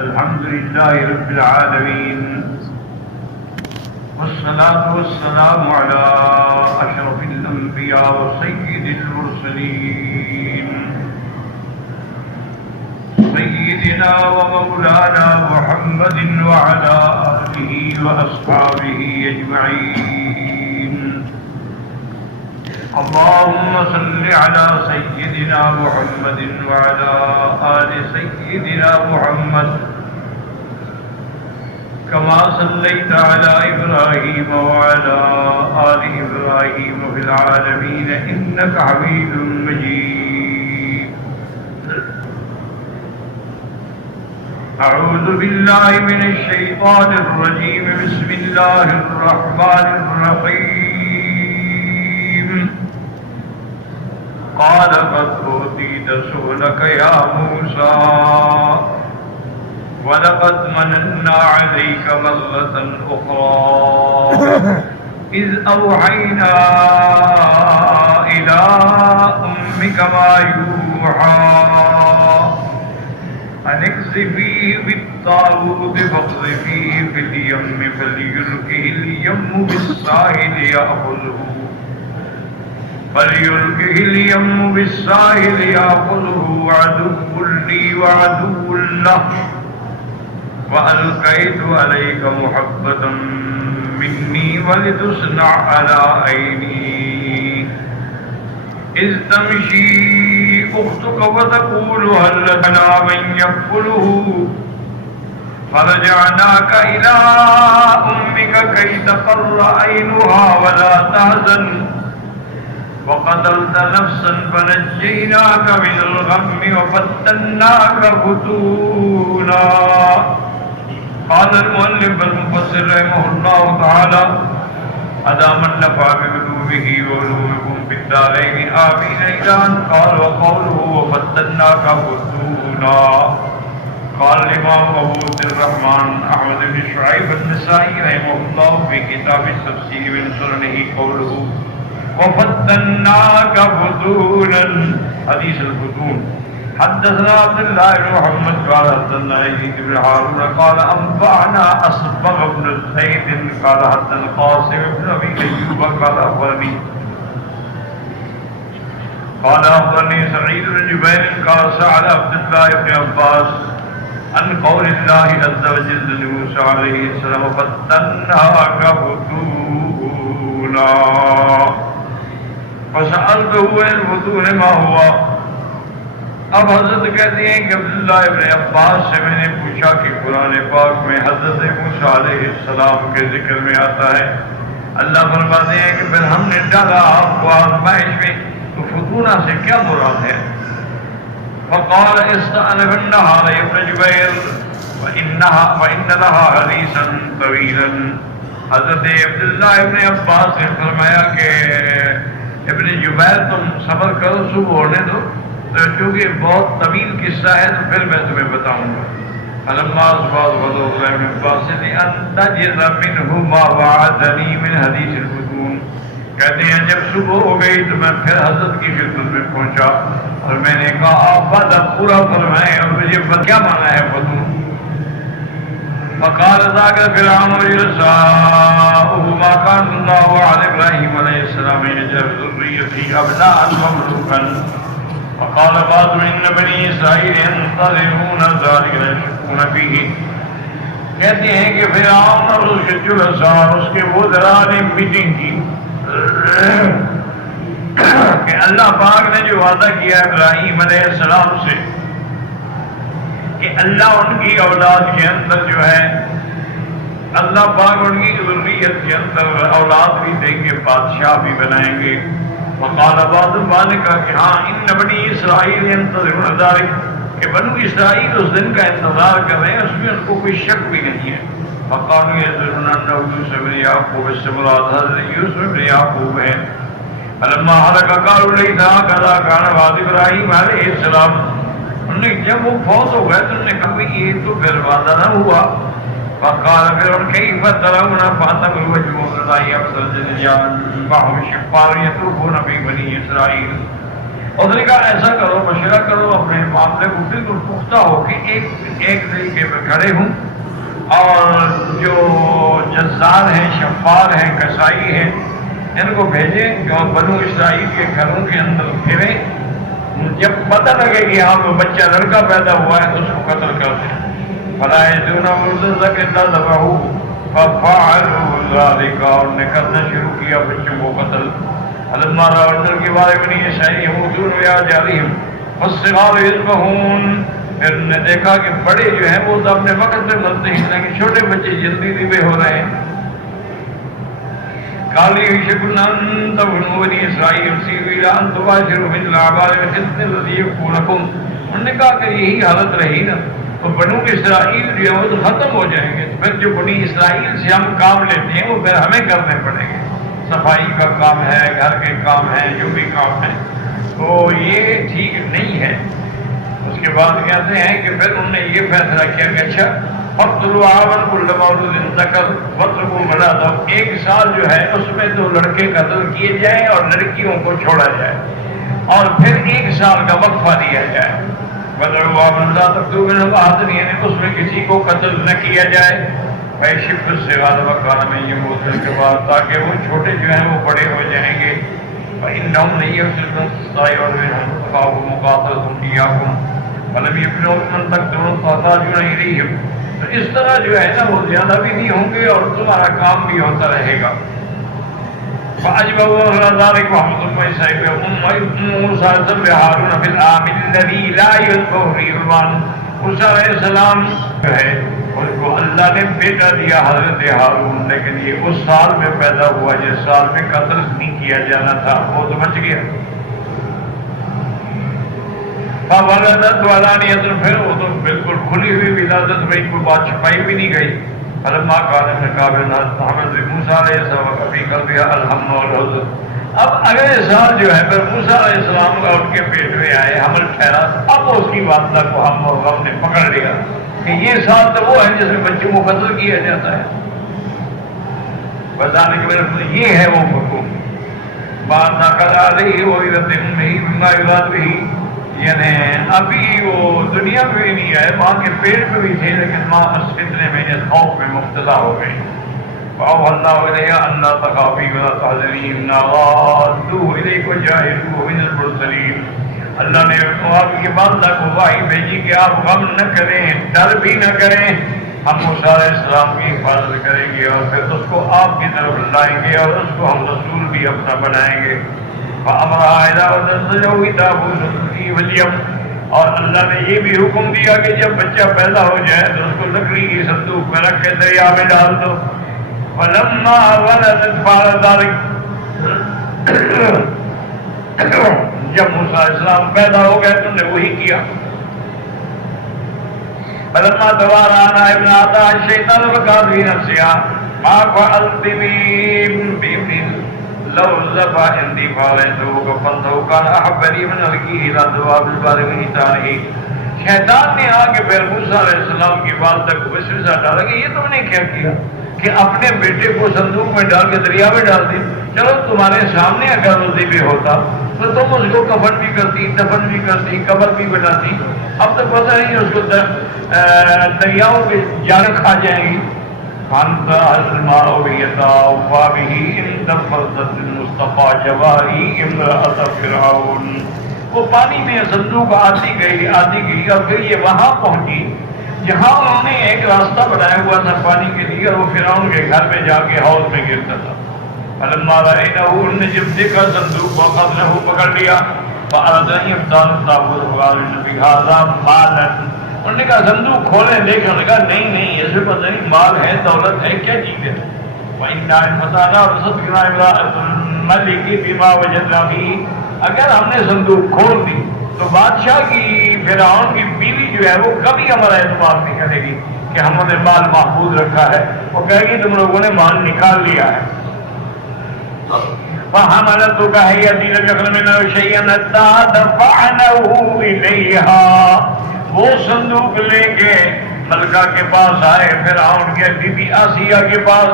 الحمد لله رب العالمين، والصلاة والسلام على أشرف الأنبياء وسيد المرسلين سيدنا ومولانا محمد وعلى آله وأصحابه أجمعين. اللهم صل على سيدنا محمد وعلى آل سيدنا محمد كما صليت على إبراهيم وعلى آل إبراهيم في العالمين إنك حميد مجيد. أعوذ بالله من الشيطان الرجيم. بسم الله الرحمن الرحيم. قال قد أوتيت سؤلك يا موسى ولقد مننا عليك مرة أخرى إذ أوحينا إلى أمك ما يوحى أن اقذفيه بالطاغوت فاقذفيه في اليم فليلقه اليم بالساحل يأخذه عدو لي وعدو له وألقيت عليك محبة مني ولتصنع على عيني إذ تمشي أختك وتقول هل لنا من يكفله فرجعناك إلى أمك كي تقر عينها ولا تحزن وقتلت نفسا فنجيناك من الغم وفتناك فتونا. قال المؤلف المفسر رحمه الله تعالى أدام النفع بعلومه وعلومكم في الدارين آمين. إلى أن قال وقوله وفتناك فتونا. قال الإمام أبو عبد الرحمن أحمد بن شعيب النسائي رحمه الله في كتاب التفسير من سننه قوله وفتناك فتونا حديث الفتون. حدثنا عبد الله بن محمد قال حدثنا يزيد بن هارون قال أنبأنا أصبغ بن زيد قال حدثنا القاسم بن أبي أيوب قال أخبرني سعيد بن جبير قال سأل عبد الله بن عباس عن قول الله عز وجل لموسى عليه السلام وفتناك فتونا فسألته عن الفتون ما هو. اب حضرت کہتے ہیں کہ عبداللہ ابن عباس سے میں نے پوچھا کہ قرآن پاک میں حضرت موسیٰ علیہ السلام کے ذکر میں آتا ہے اللہ فرماتے ہیں کہ پھر ہم نے ڈالا آپ کو آزمائش میں تو فتونہ سے کیا مراد ہے؟ فقال استأنف النهار يا ابن جبير وإن لها حديثا طويلا. حضرت عبداللہ ابن عباس نے فرمایا کہ ابن جبیر تم صبر کرو صبح ہونے دو تو چونکہ بہت طویل قصہ ہے تو پھر میں تمہیں بتاؤں گا. فلما أصبح غضب ابن عباس أن تجد منه ما وعدني من حديث الفتون. کہتے ہیں جب صبح ہو گئی تو میں پھر حضرت کی خدمت میں پہنچا اور میں نے کہا آپ بات پورا فرمائیں اور مجھے کیا مانا ہے فتون؟ فقال ذاك فرعون يساءه ما كان الله على إبراهيم عليه السلام يجعل ذريته أبناء مملوكا. وقال بعض إن بني إسرائيل ينتظرون ذلك لا يشكون فيه. کہتے ہیں کہ فرعون اور اس کے جلساء اس کے وزراء نے میٹنگ کی کہ اللہ پاک نے جو وعدہ کیا ابراہیم علیہ السلام سے کہ اللہ ان کی اولاد کے اندر جو ہے اللہ پاک ان کی ذریت کے اندر اولاد بھی دیں گے بادشاہ بھی بنائیں گے. وقال بعض مالک کہ ہاں ان بنی اسرائیل ينتظرون ذلك کہ بنو اسرائیل اس دن کا انتظار کر رہے ہیں اس میں ان کو کوئی شک بھی نہیں ہے. فقالوا يظنون انه يوسف بن يعقوب السمرات حضرت یوسف بن یعقوب ہے. فلما هلك قالوا ليس هكذا كان وعد ابراہیم علیہ السلام. انہوں نے جب وہ فوت ہو گئے تو انہوں نے کہا یہ تو پھر وعدہ نہ ہوا. فقال فرعون كيف ترون فأتم الوجه الله أفضل جزيا معهم الشفار يطوفون في بني إسرائيل. اس نے کہا ایسا کرو، مشورہ کرو اپنے معاملے کو بالکل پختہ ہو کہ ایک طریقے میں کھڑے ہوں، اور جو جزار ہیں، شفار ہیں، کسائی ہیں، ان کو بھیجیں جو بنو اسرائیل کے گھروں کے اندر پھریں، جب پتہ لگے کہ ہاں وہ بچہ لڑکا پیدا ہوا ہے تو اس کو قتل کر دیں۔ فَلَا يَجِدُونَ مُعْجِزَةً إِلَّا ذَبَحُوهُ فَفَعَلُوا ذَلِكَ، اور نے کرنا شروع کیا بچوں کو قتل۔ فَلَمَّا رَأَوْا الْكِبَارَ بَنِي إِسرَائِيلَ يَمُوتُونَ بِأَعْجَالِهِمْ وَالصِّغَارُ يَذْبَحُونَ، پھر نے دیکھا کہ بڑے جو ہیں وہ تو اپنے وقت پہ مرتے ہیں، لیکن چھوٹے بچے جلدی ذبح ہو رہے ہیں۔ قالوا يوشك أن تبلغوا بني إسرائيل سيروا إلى أن تباشروا من الأعمال الحسن الذي يكفونكم، انہوں نے کہا کہ یہی حالت رہی نا تو بنو اسرائیل جو ہے وہ تو ختم ہو جائیں گے، تو پھر جو بنی اسرائیل سے ہم کام لیتے ہیں وہ پھر ہمیں کرنے پڑیں گے، صفائی کا کام ہے، گھر کے کام ہے، جو بھی کام ہے، تو یہ ٹھیک نہیں ہے۔ اس کے بعد کہتے ہیں کہ پھر انہوں نے یہ فیصلہ کیا کہ اچھا فَقْتُلُوا عَامًا كُلَّ مَوْلُودٍ ذَكَرٍ وَاتْرُكُوا بَنَاتَهُ، ایک سال جو ہے اس میں تو لڑکے قتل کیے جائیں اور لڑکیوں کو چھوڑا جائے، اور پھر ایک سال کا وقفہ دیا جائے۔ وَادْعُوا عَامًا لَا تَقْتُلُوا مِنْهُمْ أَحَدًا، یعنی اس میں کسی کو قتل نہ کیا جائے۔ فَيَشِبُّ الصِّغَارَ وَكَانَ مَن يَمُوتُ الْكِبَارَ، تاکہ وہ چھوٹے جو ہیں وہ بڑے ہو جائیں گے۔ فَإِنَّهُمْ لَن يَقْتُلُوا الصَّائِرَ مِنْهُمْ فَخَافُوا مُقَاتَلَتَهُمْ إِيَّاكُمْ وَلَمْ يَكُنْ مَن تَقْتُلُونَ فَتَحْتَاجُونَ إِلَيْهِمْ، تو اس طرح جو ہے نا وہ زیادہ بھی نہیں ہوں گے اور تمہارا کام بھی ہوتا رہے گا۔ فَأَجْمَعُوا عَلَىٰ ذَٰلِكَ وَحَمَلَتْهُ إِسْرَائِيلُ موسیٰ وَهَارُونَ فِي الْعَامِ الَّذِي لَا يُذْبَحُ فِيهِ الْغَنَمُ، موسیٰ علیہ السلام جو ہے ان کو اللہ نے بیٹا دیا حضرت ہارون، لیکن یہ اس سال میں پیدا ہوا جس سال میں قتل نہیں کیا جانا تھا، وہ تو بچ گیا۔ فَوَلَدَتْ وَلَانِيَةٌ، پھر وہ تو بالکل کھلی ہوئی ولادت میں، کوئی بات چھپائی بھی نہیں گئی۔ فَلَمَّا كَانَ مِنْ قَابِلِ حَمَلَ مُوسَىٰ عَلَيْهِ السَّلَامُ فِي قَلْبِهَا الْهَمُّ وَالْحُزْنُ، اب اگلے سال جو ہے پھر موسیٰ علیہ السلام کا ان کے پیٹ میں آئے، حمل ٹھہرا، اب اس کی والدہ کو ہم اور غم نے پکڑ لیا کہ یہ سال تو وہ ہے جس میں بچوں کو قتل کیا جاتا ہے۔ بتانے کے بعد یہ ہے وہ حکم بات نہ کرا رہی وہ یعنی ابھی وہ دنیا میں بھی نہیں آئے، ماں کے پیٹ میں بھی تھے، لیکن ماں اس فتنے میں اس خوف میں مبتلا ہو گئی۔ فَأَوْحَى اللَّهُ إِلَيْهَا أَلَّا تَخَافِي وَلَا تَحْزَنِي إِنَّا رَادُّوهُ إِلَيْكِ وَجَاعِلُوهُ مِنَ الْمُرْسَلِينَ، اللہ نے آپ کی والدہ کو وحی بھیجی کہ آپ غم نہ کریں، ڈر بھی نہ کریں، ہم موسیٰ علیہ السلام کی حفاظت کریں گے اور پھر اس کو آپ کی طرف لائیں گے اور اس کو ہم رسول بھی اپنا بنائیں گے۔ فَأَمَرَهَا إِلَىٰ وَتَزَوَّجَهُ تَابُوتٌ فِيهِ وَلْيَمْ، اور اللہ نے یہ بھی حکم دیا کہ جب بچہ پیدا ہو جائے تو اس کو لکڑی کی صندوق میں رکھ کے دریا میں ڈال دو۔ فَلَمَّا وَلَدَتْ فَعَلَتْ ذَلِكَ، جب موسیٰ علیہ السلام پیدا ہو گئے تو نے وہی کیا۔ فَلَمَّا تَوَارَىٰ عَنْهَا ابْنَتَاهَا الشَّيْطَانُ فَقَالَتْ فِي نَفْسِهَا مَا فَعَلْتُ بِابْنِي لَوْ ذَبَحَ عِندِي فَعَلَيْتُهُ فَانْتَهُ كَانَ أَحَبَّ لِي مِنْ أَلْقِيهِ إِلَىٰ الذُّبَابِ الْبَارِ وَحِيتَانِهِ، شیطان نے آ کے پھر موسیٰ علیہ السلام کی والدہ کو وسوسہ ڈالا کہ یہ تم نے کیا کیا کہ اپنے بیٹے کو صندوق میں ڈال کے دریا میں ڈال دی، چلو تمہارے سامنے اگر وہ ذبح ہوتا تو تم اس کو کفن بھی کرتی، دفن بھی کرتی، قبر بھی بناتی، اب تو پتہ نہیں اس کو دریاؤں کے جان کھا جائیں گی۔ فَانْتَهَ الْمَاءُ بِيَتَوَافَّى بِهِ انْتَفَضَّتِ الْمُصْطَفَىٰ جَوَارِي امْرَأَةَ فِرْعَوْنَ، وہ پانی میں صندوق آتی گئی اور پھر یہ وہاں پہنچی جہاں انہوں نے ایک راستہ بنایا ہوا تھا پانی کے لیے، اور وہ فرعون کے گھر میں جا کے حوض میں گرتا تھا۔ فَلَمَّا رَأَيْنَهُ، انہوں نے جب دیکھا صندوق وَأَخَذْنَهُ پکڑ لیا، فَأَرَادَ أَن يَبْتَلَ التَّابُوتَ وَقَالُوا إِنَّ فِي هَٰذَا مَالًا، انہوں نے کہا صندوق کھولیں دیکھیں، انہوں نے کہا نہیں اس میں پتہ نہیں مال ہے، دولت ہے، کیا چیز ہے؟ وَإِنَّا إِن فَتَحْنَا وَصَدَّقْنَا امْرَأَةَ الْمَلِكِ بِمَا وَجَدْنَا فِيهِ، اگر ہم نے صندوق کھول دی تو بادشاہ کی فرعون کی بیوی جو ہے وہ کبھی ہمارا اعتماد نہیں کرے گی کہ ہم نے مال محفوظ رکھا ہے، وہ کہے گی تم لوگوں نے مال نکال لیا ہے۔ فَحَمَلَتْهُ كَهِيَةٍ لَمْ يَكُن مِنْهُ شَيْءٌ حَتَّىٰ دَفَعْنَهُ إِلَيْهَا، وہ صندوق لے کے ملکہ کے پاس آئے، فرعون کے بی بی آسیہ کے پاس۔